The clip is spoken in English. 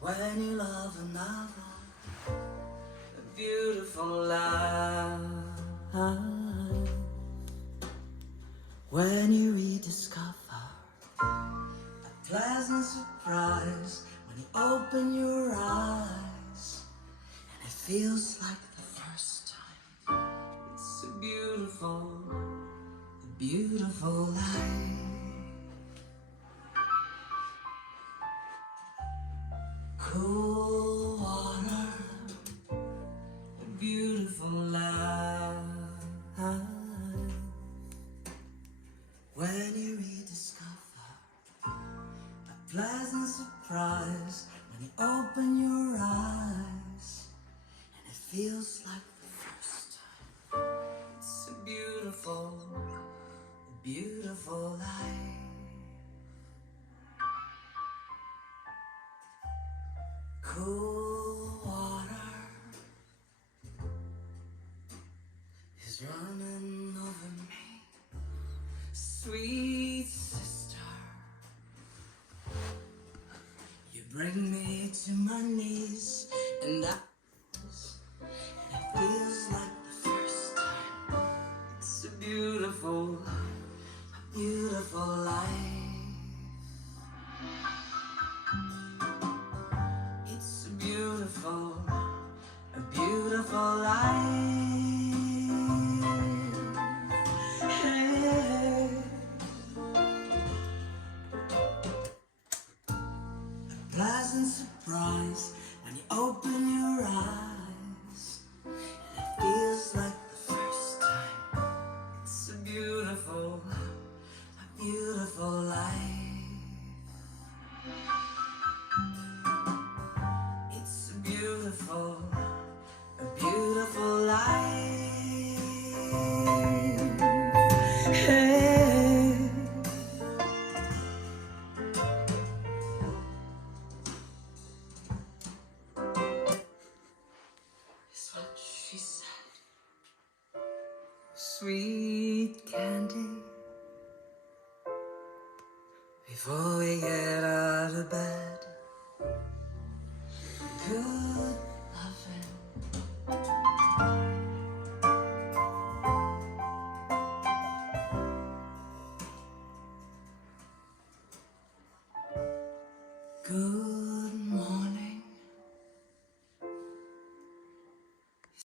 When you love another, a beautiful life. When you rediscover a pleasant surprise, when you open your eyes and it feels like the first time. It's a beautiful life. Cool water, a beautiful life. When you rediscover a pleasant surprise, when you open your eyes and it feels like the first time. It's a beautiful life. Cool water is running over me, sweet sister. You bring me to my knees, and it feels like the first time. It's a beautiful life. It's a beautiful life. Hey. A pleasant surprise when you open your eyes and it feels like the first time. It's a beautiful life. It's a beautiful life. Hey. Is what she said. Sweet candy. Before we get